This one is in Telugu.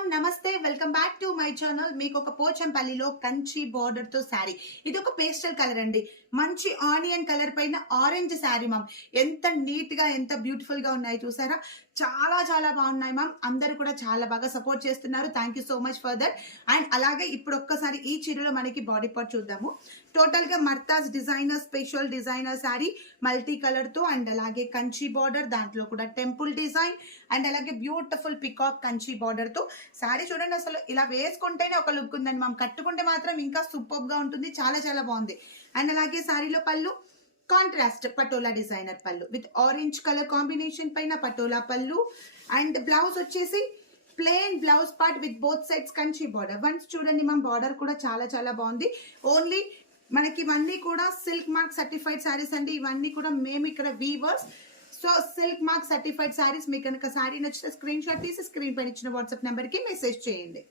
మ్యామ్, నమస్తే. Welcome back to my channel. మీకు ఒక పోచంపల్లిలో కంచి బార్డర్ తో శారీ. ఇది ఒక పేస్టల్ కలర్ అండి. మంచి ఆనియన్ కలర్ పైన ఆరెంజ్ శారీ మ్యామ్. ఎంత నీట్ గా ఎంత బ్యూటిఫుల్ గా ఉన్నాయి చూసారా. చాలా చాలా బాగున్నాయి మ్యామ్. అందరూ కూడా చాలా బాగా సపోర్ట్ చేస్తున్నారు. Thank you so much for that. And అలాగే ఇప్పుడు ఒక్కసారి ఈ చీరలో మనకి బాడీ పార్ట్ చూద్దాము. టోటల్ గా మర్తాజ్ designer special designer sari multi colour తో అండ్ అలాగే కంచి బార్డర్, దాంట్లో కూడా టెంపుల్ డిజైన్ అండ్ అలాగే బ్యూటిఫుల్ పికాక్ కంచి బార్డర్ తో శారీ చూడండి. అసలు ఇలా వేసుకుంటేనే ఒక లుక్ ఉందండి మ్యామ్. కట్టుకుంటే మాత్రం ఇంకా సూపర్ గా ఉంటుంది. చాలా చాలా బాగుంది. అండ్ అలాగే శారీలో పళ్ళు కాంట్రాస్ట్ పటోలా డిజైనర్ పళ్ళు విత్ ఆరెంజ్ కలర్ కాంబినేషన్ పైన పటోలా పళ్ళు. అండ్ బ్లౌజ్ వచ్చేసి plain blouse part with both sides Kanchi border. Once చూడండి మ్యామ్, బార్డర్ కూడా చాలా చాలా బాగుంది. ఓన్లీ మనకి ఇవన్నీ కూడా సిల్క్ మార్క్ సర్టిఫైడ్ శారీస్ అండి. ఇవన్నీ కూడా మేము ఇక్కడ weavers. So silk mark certified saris. మీకు కనుక శారీ నచ్చితే స్క్రీన్ షాట్ తీసి స్క్రీన్ పైన ఇచ్చిన వాట్సాప్ నెంబర్ కి మెసేజ్ చేయండి.